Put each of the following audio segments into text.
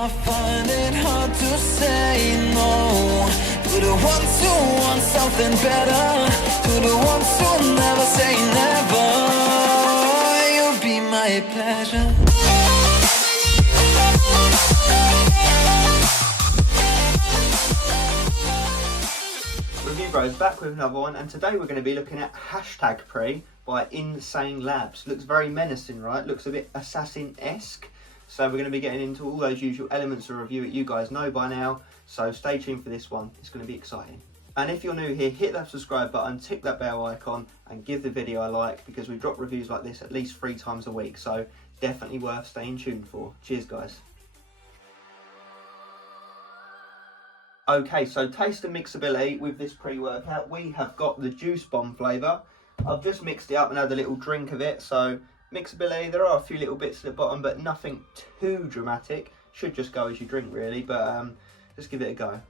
I find it hard to say no to the ones who want something better, to the ones who never say never. You'll be my pleasure. Review Bros back with another one, and today we're going to be looking at hashtag PRE by Insane Labz. Looks very menacing, right? Looks a bit assassin-esque. So we're going to be getting into all those usual elements of review that you guys know by now. So stay tuned for this one. It's going to be exciting. And if you're new here, hit that subscribe button, tick that bell icon, and give the video a like, because we drop reviews like this at least 3 times a week. So definitely worth staying tuned for. Cheers, guys. Okay, so taste and mixability with this pre-workout. We have got the juice bomb flavour. I've just mixed it up and had a little drink of it. So mixability, there are a few little bits at the bottom, but nothing too dramatic. Should just go as you drink, really, but just give it a go.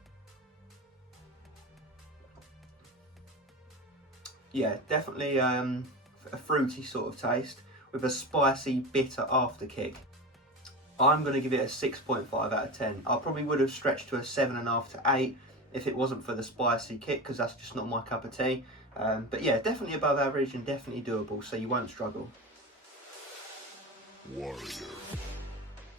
Yeah, definitely a fruity sort of taste with a spicy, bitter after kick. I'm going to give it a 6.5 out of 10. I probably would have stretched to a 7.5 to 8 if it wasn't for the spicy kick, because that's just not my cup of tea. But yeah, definitely above average and definitely doable, so you won't struggle. Warrior.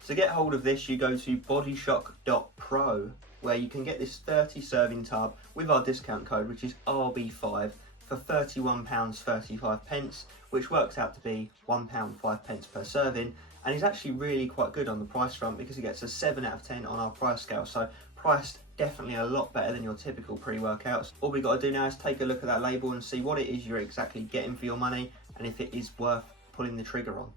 To get hold of this, you go to bodyshock.pro, where you can get this 30 serving tub with our discount code, which is RB5, for £31.35, which works out to be £1.05 per serving. And he's actually really quite good on the price front, because he gets a 7 out of 10 on our price scale. So priced definitely a lot better than your typical pre-workouts. All we got to do now is take a look at that label and see what it is you're exactly getting for your money, and if it is worth pulling the trigger on.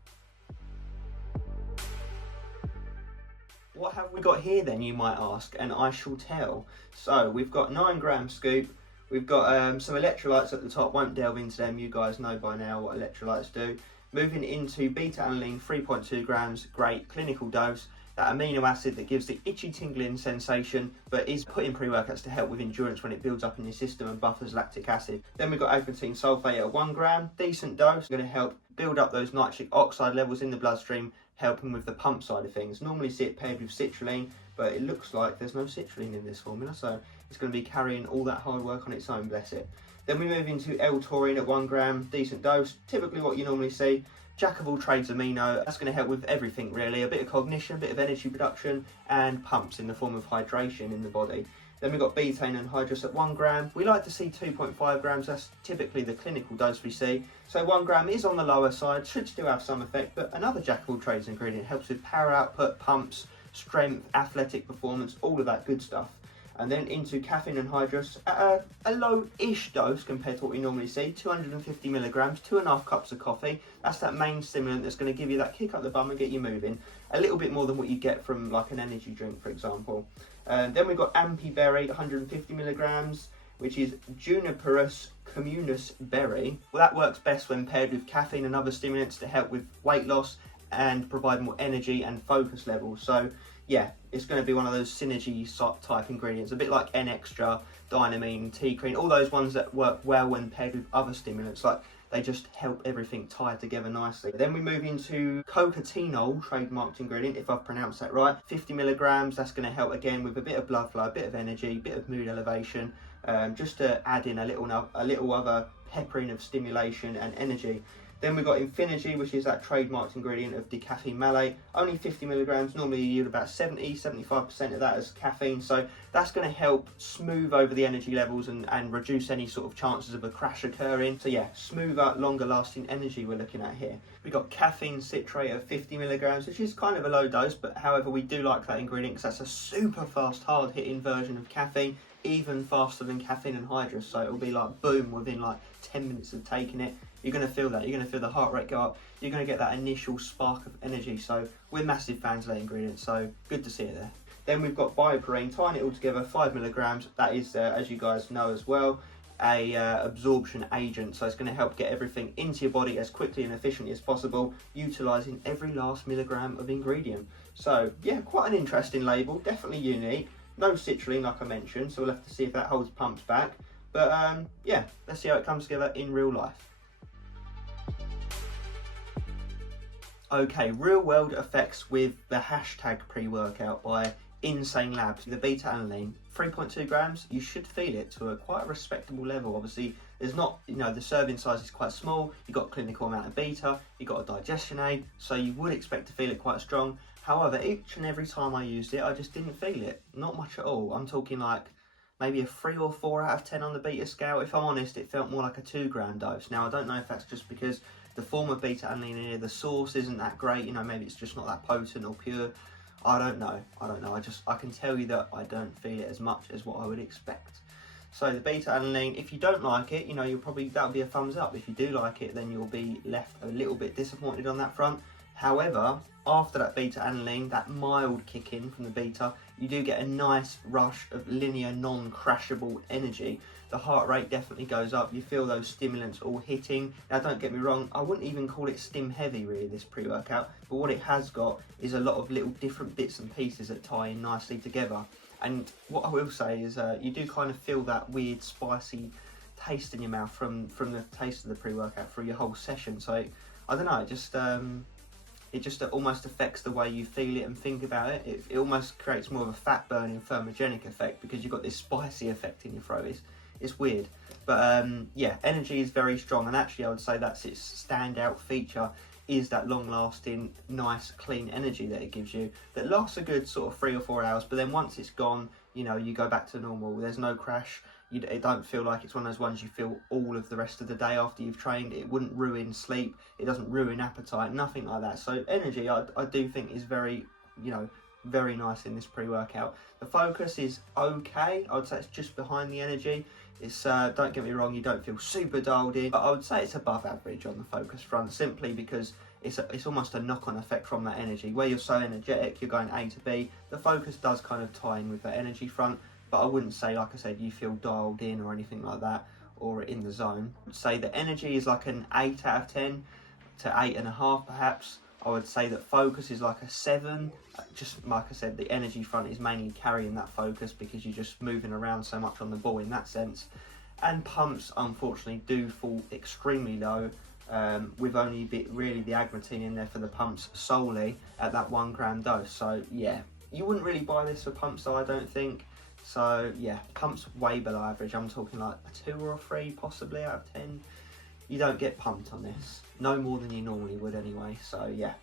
What have we got here then, you might ask, and I shall tell. So we've got 9 gram scoop. We've got some electrolytes at the top. Won't delve into them, you guys know by now what electrolytes do. Moving into beta-alanine, 3.2 grams, great clinical dose. That amino acid that gives the itchy tingling sensation, but is put in pre-workouts to help with endurance when it builds up in your system and buffers lactic acid. Then we've got agrotine sulfate at 1 gram, decent dose, going to help build up those nitric oxide levels in the bloodstream, helping with the pump side of things. Normally see it paired with citrulline, but it looks like there's no citrulline in this formula, so it's going to be carrying all that hard work on its own, bless it. Then we move into L-taurine at 1 gram, decent dose, typically what you normally see. Jack of all trades amino, that's going to help with everything really, a bit of cognition, a bit of energy production, and pumps in the form of hydration in the body. Then we've got betaine anhydrous at 1 gram. We like to see 2.5 grams, that's typically the clinical dose we see. So 1 gram is on the lower side, should still have some effect, but another jack of all trades ingredient, helps with power output, pumps, strength, athletic performance, all of that good stuff. And then into caffeine anhydrous at a low-ish dose compared to what we normally see, 250 milligrams, 2.5 cups of coffee. That's that main stimulant that's going to give you that kick up the bum and get you moving. A little bit more than what you get from like an energy drink, for example. Then we've got Ampi berry, 150 milligrams, which is Juniperus communis berry. Well, that works best when paired with caffeine and other stimulants to help with weight loss and provide more energy and focus levels. So yeah, it's going to be one of those synergy type ingredients, a bit like N-Extra, Dynamine, T-Cream, all those ones that work well when paired with other stimulants, like they just help everything tie together nicely. Then we move into cocatinol, trademarked ingredient, if I've pronounced that right, 50 milligrams, that's going to help again with a bit of blood flow, a bit of energy, a bit of mood elevation, just to add in a little other peppering of stimulation and energy. Then we've got Infinergy, which is that trademarked ingredient of decaffeine malate, only 50 milligrams, normally you yield about 70-75% of that as caffeine, so that's going to help smooth over the energy levels and reduce any sort of chances of a crash occurring. So yeah, smoother, longer lasting energy we're looking at here. We've got caffeine citrate of 50 milligrams, which is kind of a low dose, but however we do like that ingredient because that's a super fast, hard hitting version of caffeine, even faster than caffeine anhydrous, so it'll be like boom within like 10 minutes of taking it. You're going to feel that, you're going to feel the heart rate go up, you're going to get that initial spark of energy, so we're massive fans of that ingredient, so good to see it there. Then we've got bioperine, tying it all together, 5 milligrams, that is, as you guys know as well, a absorption agent, so it's going to help get everything into your body as quickly and efficiently as possible, utilising every last milligram of ingredient. So yeah, quite an interesting label, definitely unique. No citrulline like I mentioned, so we'll have to see if that holds pumps back, but yeah, let's see how it comes together in real life. Okay, real world effects with the hashtag pre-workout by Insane Labz. The beta alanine, 3.2 grams, you should feel it to a quite a respectable level. Obviously, there's not, you know, the serving size is quite small, you've got a clinical amount of beta, you've got a digestion aid, so you would expect to feel it quite strong. However, each and every time I used it, I just didn't feel it. Not much at all. I'm talking like maybe a 3 or 4 out of 10 on the beta scale. If I'm honest, it felt more like a 2 gram dose. Now, I don't know if that's just because the form of beta alanine here, the source isn't that great, you know, maybe it's just not that potent or pure. I don't know. I can tell you that I don't feel it as much as what I would expect. So the beta alanine, if you don't like it, you know, that'll be a thumbs up. If you do like it, then you'll be left a little bit disappointed on that front. However, after that beta alanine, that mild kick in from the beta, you do get a nice rush of linear, non-crashable energy. The heart rate definitely goes up. You feel those stimulants all hitting. Now, don't get me wrong, I wouldn't even call it stim heavy really, this pre-workout, but what it has got is a lot of little different bits and pieces that tie in nicely together. And what I will say is you do kind of feel that weird spicy taste in your mouth from the taste of the pre-workout through your whole session. So I don't know, it just almost affects the way you feel it and think about it. It almost creates more of a fat burning thermogenic effect because you've got this spicy effect in your throat. It's weird, but yeah, energy is very strong, and actually I would say that's its standout feature, is that long-lasting, nice, clean energy that it gives you, that lasts a good sort of 3 or 4 hours, but then once it's gone, you know, you go back to normal. There's no crash. It don't feel like it's one of those ones you feel all of the rest of the day after you've trained. It wouldn't ruin sleep. It doesn't ruin appetite, nothing like that. So energy, I do think is very, you know, very nice in this pre-workout. The focus is okay. I would say it's just behind the energy. It's don't get me wrong, you don't feel super dialed in, but I would say it's above average on the focus front, simply because it's almost a knock-on effect from that energy. Where you're so energetic, you're going A to B, the focus does kind of tie in with that energy front, but I wouldn't say, like I said, you feel dialed in or anything like that, or in the zone. I would say the energy is like an 8 out of 10 to 8.5 perhaps. I would say that focus is like a 7. Just like I said, the energy front is mainly carrying that focus because you're just moving around so much on the ball in that sense. And pumps, unfortunately, do fall extremely low, with only really the agmatine in there for the pumps solely at that 1 gram dose. So yeah, you wouldn't really buy this for pumps though, I don't think. So yeah, pumps way below average. I'm talking like a 2 or a 3 possibly out of 10. You don't get pumped on this, no more than you normally would anyway. So yeah,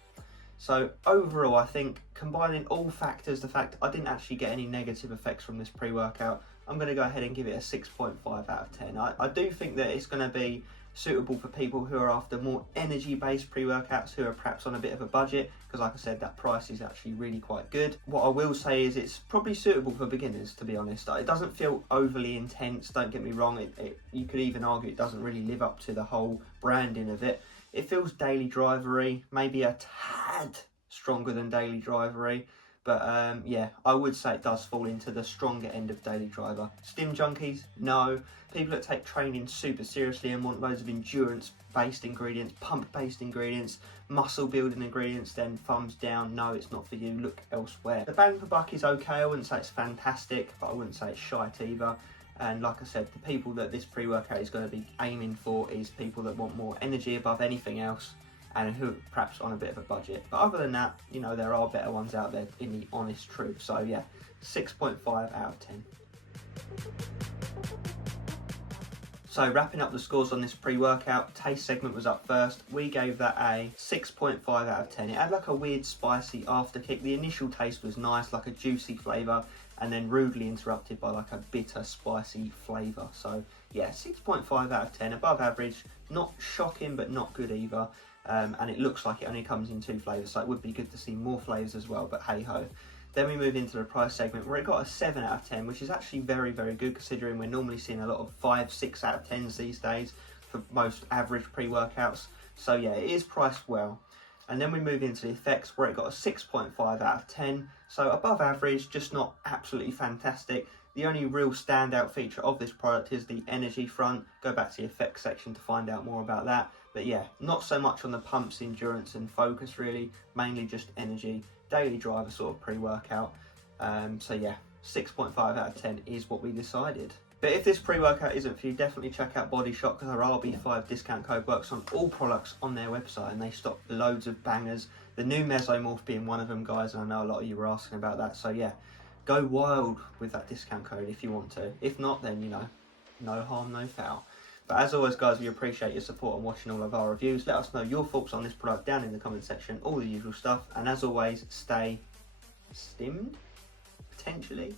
so overall I think combining all factors, the fact I didn't actually get any negative effects from this pre-workout, I'm going to go ahead and give it a 6.5 out of 10. I do think that it's going to be suitable for people who are after more energy based pre-workouts, who are perhaps on a bit of a budget, because like I said, that price is actually really quite good. What I will say is it's probably suitable for beginners, to be honest. It doesn't feel overly intense, don't get me wrong. You could even argue it doesn't really live up to the whole branding of it. It feels daily drivery, maybe a tad stronger than daily drivery, but yeah, I would say it does fall into the stronger end of daily driver. Stim junkies, no. People that take training super seriously and want loads of endurance based ingredients, pump based ingredients, muscle building ingredients, then thumbs down, no, it's not for you, look elsewhere. The bang for buck is okay. I wouldn't say it's fantastic, but I wouldn't say it's shite either. And like I said, the people that this pre-workout is going to be aiming for is people that want more energy above anything else, and who perhaps on a bit of a budget. But other than that, you know, there are better ones out there, in the honest truth. So yeah, 6.5 out of 10. So wrapping up the scores on this pre-workout, taste segment was up first. We gave that a 6.5 out of 10. It had like a weird spicy after kick. The initial taste was nice, like a juicy flavour, and then rudely interrupted by like a bitter spicy flavour. So yeah, 6.5 out of 10, above average, not shocking but not good either. And it looks like it only comes in 2 flavours, so it would be good to see more flavours as well, but hey ho. Then we move into the price segment where it got a 7 out of 10, which is actually very, very good considering we're normally seeing a lot of 5, 6 out of 10s these days for most average pre-workouts. So yeah, it is priced well. And then we move into the effects where it got a 6.5 out of 10. So above average, just not absolutely fantastic. The only real standout feature of this product is the energy front. Go back to the effects section to find out more about that. But yeah, not so much on the pumps, endurance and focus really, mainly just energy, daily driver sort of pre-workout. So yeah, 6.5 out of 10 is what we decided. But if this pre-workout isn't for you, definitely check out Body Shock, because our RB5 discount code works on all products on their website, and they stock loads of bangers. The new Mesomorph being one of them, guys, and I know a lot of you were asking about that. So yeah, go wild with that discount code if you want to. If not, then, you know, no harm, no foul. But as always, guys, we appreciate your support and watching all of our reviews. Let us know your thoughts on this product down in the comment section, all the usual stuff. And as always, stay stimmed, potentially.